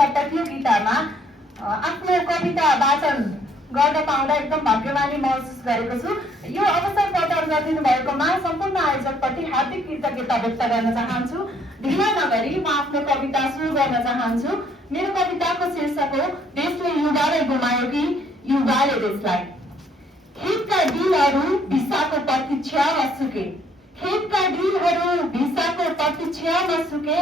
कविता प्रतियोगितामा आफ्नो कविता वाचन गर्न पाउँदा एकदम भाग्यमानी महसुस गरेको छु। यो अवसर प्रदान गरिदिनु भएकोमा सम्पूर्ण आयोजकप्रति हार्दिक कृतज्ञता व्यक्त गर्न चाहन्छु। ढिला नगरी म आफ्नो कविता सुरु गर्न चाहन्छु। मेरो कविताको शीर्षक हो देशले युवालाई गुमायो कि युवाले देशलाई। खेतका डिलहरू भिसाको प्रतीक्षामा सुके, खेतका डिलहरू भिसाको प्रतीक्षामा सुके,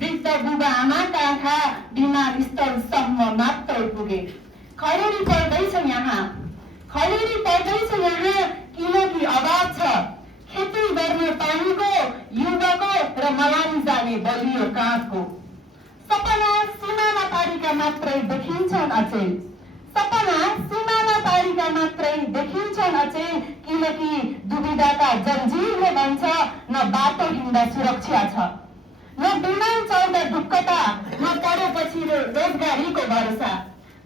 वृद्ध बुबा आमाका आँखा विमानस्थलसम्म मात्र पुगे। खडेरी पर्दैछ यहाँ, खडेरी पर्दैछ यहाँ, किनकि अभाव छ खेती गर्ने पानीको, युवाको र मलामी जाने बलियो काँधको। सपना सिमाना पारीका मात्रै देखिन्छन् अचेल, सपना सिमाना पारीका मात्रै देखिन्छन् अचेल, किनकि दुविधाका जन्जिरले भन्छ न बाटो हिँड्दा सुरक्षा छ, न विमान चढ्दा ढुक्कता, न पढेपछि रोजगारीको भरोसा।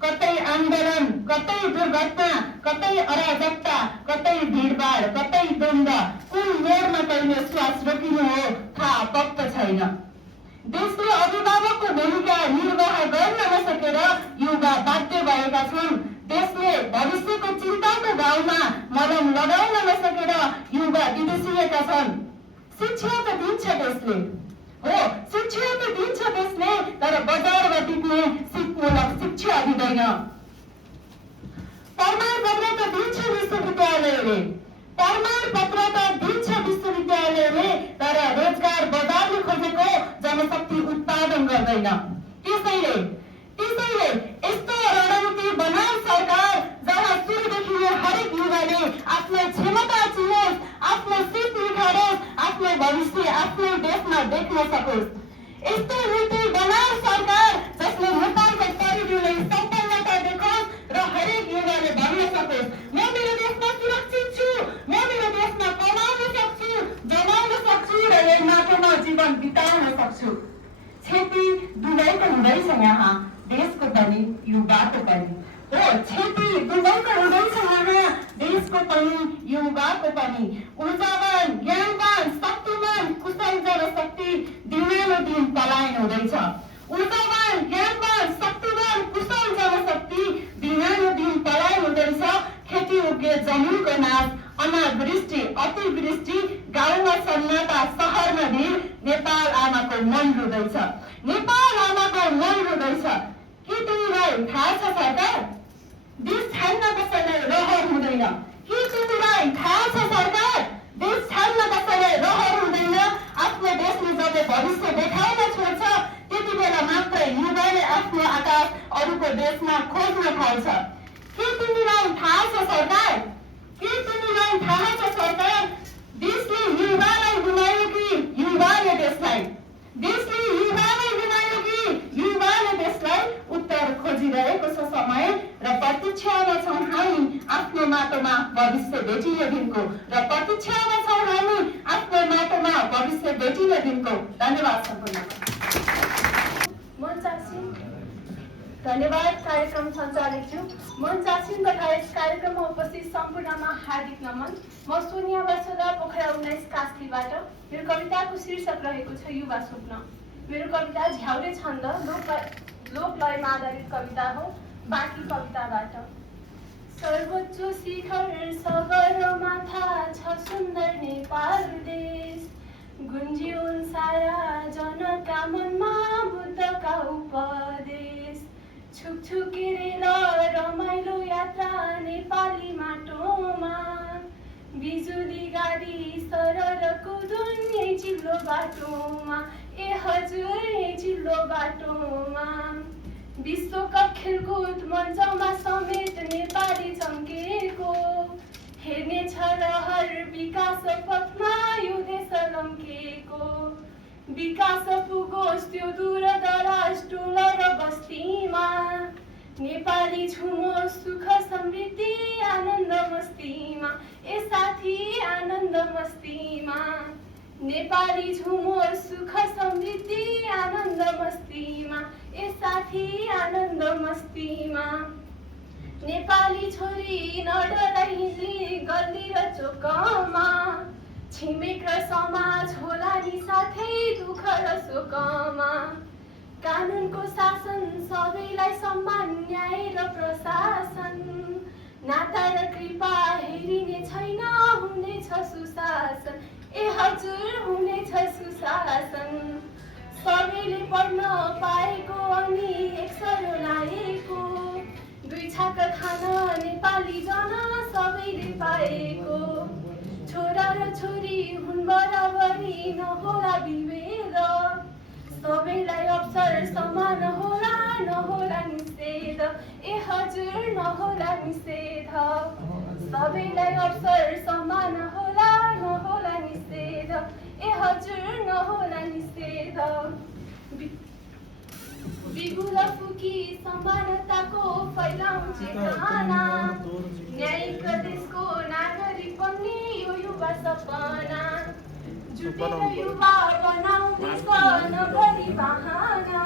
कतै आन्दोलन, कतै दुर्घटना, कतै अराजकता, कतै भिडभाड, कतै द्वन्द, कुन मोडमा कहिले श्वास रोकिनु हो थाहा पक्क छैन। देशले अभिभावकको भूमिका निर्वाह गर्न नसकेर युवा बाध्य भएका छन्। देशले भविष्यको चिन्ताको घाउमा मलम लगाउन नसकेर युवा विदेशिएका छन्। शिक्षा त दिन्छ देशले, हो शिक्षा त दिन्छ देशले, तर बजारमा टिप्ने सिपमूलक शिक्षा दिँदैन। प्रमाणपत्र त दिन्छ विश्वविद्यालयले, प्रमाणपत्र त दिन्छ विश्वविद्यालयले, तर रोजगार बजारले खोजेको जनशक्ति उत्पादन गर्दैन। त्यसैले यस्तो रणनीति बनाऊ सरकार जहाँ सुरुदेखि नै हरेक युवाले आफ्नो क्षमता चिनोस्, आफ्नो सिप निखारोस्, आफ्नो भविष्य आफ्नो देशमा देख्न सकोस्। यस्तो नीति बनाऊ सरकार जसले नेपालको परिधिलाई सम्पन्नता देखाओस् र हरेक युवाले भन्न सकोस् म मेरो देशमा सुरक्षित छु, म मेरो देशमा कमाउन सक्छु, जमाउन सक्छु र यही माटोमा जीवन बिताउन सक्छु। क्षति दुवैको हुँदैछ यहाँ, देशको पनि युवाको पनि, हो क्षति दुवैको हुँदैछ यहाँ, देशको पनि युवाको पनि। ऊर्जावान, ज्ञानवान, शक्तिमान, कुशल जनशक्ति दिनानुदिन पलायन हुँदैछ। ऊर्जावान, ज्ञानवान, शक्तिमान, कुशल जनशक्ति दिनानुदिन पलायन हुँदैछ। खेती योग्य जमिनको नाश, अनावृष्टि, अतिवृष्टि, गाउँमा सन्नाटा, सहरमा भिड, नेपाल आमाको मन रुँदैछ, नेपाल आमाको मन रुँदैछ। के तिमीलाई थाहा छ सरकार, देश छाड्न कसैलाई रहर हुँदैन? के तिमीलाई थाहा छ सरकार, देश छाड्न कसैलाई रहर हुँदैन? आफ्नो देशले जब भविष्य देखाउन छोड्छ त्यति बेला मात्रै युवाले आफ्नो आकाश अरूको देशमा खोज्न थाल्छ। के तिमीलाई थाहा छ सरकार, के तिमीलाई थाहा छ सरकार, देशले युवालाई गुमायो कि युवाले देशलाई? देशले युवालाई गुमायो कि युवाले देशलाई? उत्तर खोजिरहेको छ समय र प्रतीक्षामा छौँ हामी आफ्नो माटोमा भविष्य भेटिने दिनको, र प्रतीक्षामा छौँ हामी आफ्नो माटोमा भविष्य भेटिने दिनको। धन्यवाद सम्पूर्णलाई। धन्यवाद कार्यक्रम सञ्चालकज्यू। मन चासिन तथा यस कार्यक्रममा उपस्थित सम्पूर्णमा हार्दिक नमन। म सोनिया बसोदा पोखरा 19 कास्कीबाट। मेरो कविताको शीर्षक रहेको छ युवा स्वप्न। मेरो कविता झ्याउरे छन्द लोकलयमा आधारित कविता हो। बाँकी कविताबाट सर्वोच्च शिखर सगरमाथा छ सुन्दर नेपाल देश, गुन्जिउन् सारा जनका मनमा बुद्धका उपदेश। छुकछुके रेल रमाइलो यात्रा नेपाली माटोमा, बिजुली गाडी सरर कुदुन् यही चिल्लो बाटोमा, ए हजुर यही चिल्लो बाटोमा। विश्वकप खेलकुद मञ्चमा समेत नेपाली चम्केको, हेर्ने छ रहर विकास पथमा यो देश लम्केको। विकास पुगोस् त्यो दूर दराज टोला र बस्तीमा, नेपाली झुमोस् सुख समृद्धि आनन्द मस्तीमा, ए साथी आनन्द मस्तीमा। नेपाली झुमोस् सुख समृद्धि आनन्द मस्तीमा, ए साथी आनन्द मस्तीमा। नेपाली छोरी नडराई हिँड्ली गल्ली र चोकमा, छिमेक र समाज होला नि साथै दुःख र शोकमा। कानुनको शासन सबैलाई सम्मान न्याय र प्रशासन नाता र कृपा हेरिने छैन हुनेछ सुशासन ए हजुर हुनेछ सुशासन सबैले पढ्न पाएको अनि एक्सरो लाएको दुई छाक खान नेपाली जन सबैले पाएको छोरा र छोरी हुन् बराबरी नहोला विभेद सबैलाई अवसर समान होला नहोला निषेध ए हजुर नहोला निषेध सबैलाई अवसर समान होला नहोला निषेध ए हजुर नहोला निषेध बिगुल फुकी समानताको फैलाउँ चेतना न्यायिक देशको नागरिक बन्ने यो युवा सपना जुटेर युवा बनाउँदैछ नगरी बहाना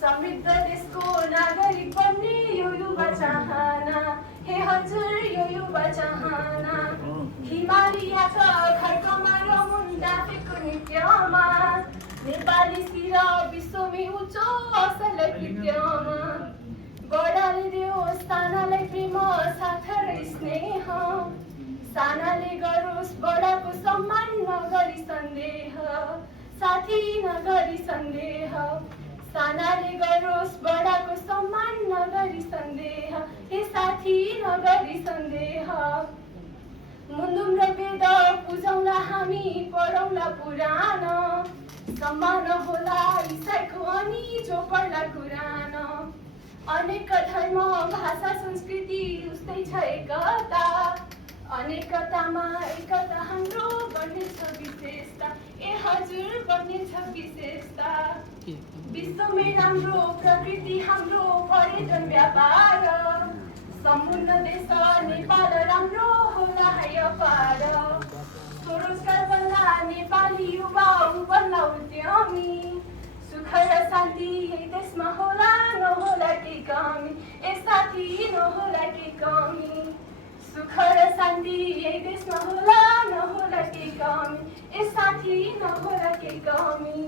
समृद्ध देशको नागरिक बन्ने यो युवा चाहना हे हजुर यो युवा चाहना हिमालयका खड्कमा र मुन्डा फेको नृत्यमा नेपाली शिर विश्वमै उच्च असल कृत्यमा बडाले देओस् सानालाई प्रेम साथ र स्नेह सानाले गरोस् बडाको सम्मान नगरी सन्देह साथी नगरी सन्देह सानाले गरोस् बडाको सम्मान नगरी सन्देह हे साथी नगरी सन्देह मुन्दुम र वेद पूजौला हामी पढौला पुराण सम्मान होला इसाईको अनि जो पढ्ला कुरान अनेक धर्म भाषा संस्कृति उस्तै छ एकता अनेकतामा एकता हाम्रो बन्नेछ विशेषता ए हजुर बन्नेछ विशेषता विश्वमै राम्रो प्रकृति हाम्रो पर्यटन व्यापार सम्पूर्ण देश नेपाल राम्रो होला है अपार स्वरोजगार बन्ला नेपाली युवा बन्ला उद्यमी सुख र शान्ति यही देशमा होला नहोला केही कमी ए साथी नहोला केही कमी सुख र शान्ति यही देशमा होला नहोला केही कमी ए साथी नहोला केही कमी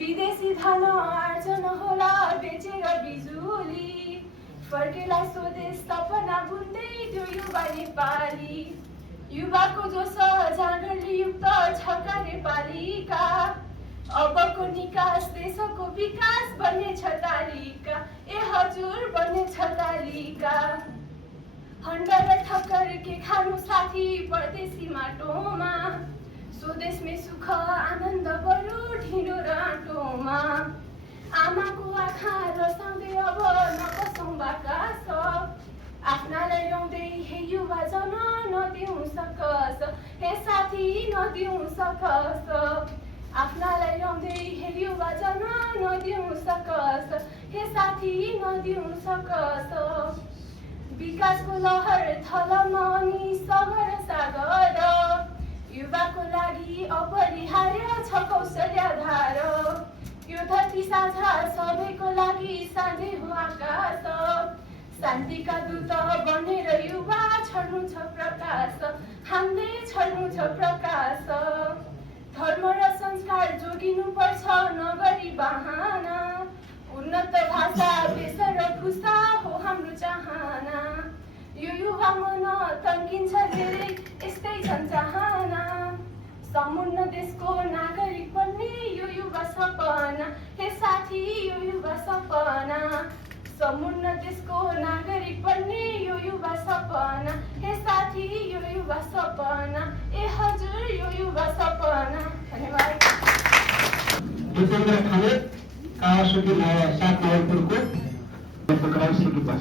विदेशी धन आर्जन होला बेचेर बिजुली फर्केला स्वदेश सपना बुन्दै त्यो युवा नेपाली युवाको जोस जागरले युक्त छ कार्यपालिका अबको निकास देशको विकास बन्नेछ तालिका ए हजुर बन्नेछ तालिका हन्डा र ठक्कर के खानु साथी परदेशी माटोमा स्वदेशमै सुख आनन्द बरु ढिँडो र आँटोमा आमाको आँखा रसाउँदै अब नबसौँ बाकास आफ्नालाई ल्याउँदै हे युवा जन नदिउँ सकस हे साथी नदिउँ सकस आफ्नालाई ल्याउँदै हे युवा जन नदिउँ सकस हे साथी नदिउँ सकस विकासको लहर थलमा अनि सगर सागर युवाको लागि अपरिहार्य छ कौशल्याधार यो धरती साझा सबैको लागि साझै हो आकाश शान्तिका दूत बनेर युवा छर्नु छ प्रकाश हामीले छर्नु छ प्रकाश धर्म र संस्कार जोगिनु पर्छ नगरी बहाना उन्नत भाषा भेष र भूषा हो हाम्रो चाहना यो युवा मन तन्किन्छ धेरै यस्तै छन् चाहना सम्पूर्ण देशको नागरिक बन्ने यो युवा सपना हे साथी यो युवा सपना सम्पूर्ण देशको नागरिक बन्ने यो युवा सपना हे साथी यो युवा सपना ए हजुर यो युवा सपना धन्यवाद। जितेन्द्र खाले कावासोती 7 नवलपुरको